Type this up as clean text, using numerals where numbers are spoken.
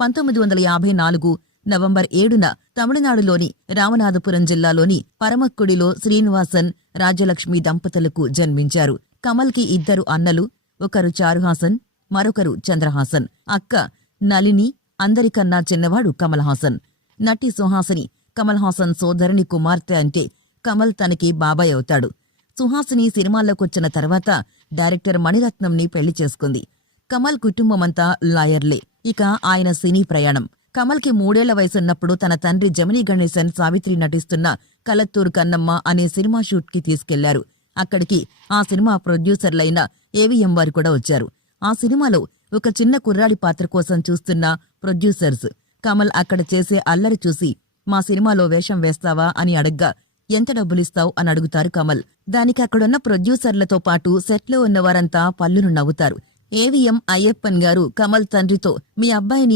1954 November 7న తమిళనాడులోని రామనాథపురం జిల్లాలోని పరమక్కుడిలో శ్రీనివాసన్, రాజ్యలక్ష్మి దంపతులకు జన్మించారు. కమల్కి 2 అన్నలు, ఒకరు చారుహాసన్, మరొకరు చంద్రహాసన్. అక్క నళిని, అందరికన్నా చిన్నవాడు కమల్ హాసన్. నటి సుహాసిని కమల్ హాసన్ సోదరుని కుమార్తె అంటే కమల్ తనకి బాబాయ్ అవుతాడు. సుహాసిని సినిమాల్లోకొచ్చిన తర్వాత డైరెక్టర్ మణిరత్నంని పెళ్లి చేసుకుంది. కమల్ కుటుంబమంతా లాయర్లే. ఇక ఆయన సినీ ప్రయాణం. కమల్కి 3 ఏళ్ల వయసున్నప్పుడు తన తండ్రి జమినీ గణేశన్, సావిత్రి నటిస్తున్న కలత్తూరు కన్నమ్మ అనే సినిమా షూట్కి తీసుకెళ్లారు. అక్కడికి ఆ సినిమా ప్రొడ్యూసర్లైన ఏవిఎం వారు కూడా వచ్చారు. ఆ సినిమాలో ఒక చిన్న కుర్రాడి పాత్ర కోసం చూస్తున్న ప్రొడ్యూసర్స్ కమల్ అక్కడ చేసే అల్లరి చూసి మా సినిమాలో వేషం వేస్తావా అని అడగ్గా ఎంత డబ్బులిస్తావు అని అడుగుతారు కమల్. దానికి అక్కడున్న ప్రొడ్యూసర్లతో పాటు సెట్లో ఉన్నవారంతా పళ్ళును నవ్వుతారు. ఏవిఎం అయ్యప్పన్ గారు కమల్ తండ్రితో మీ అబ్బాయిని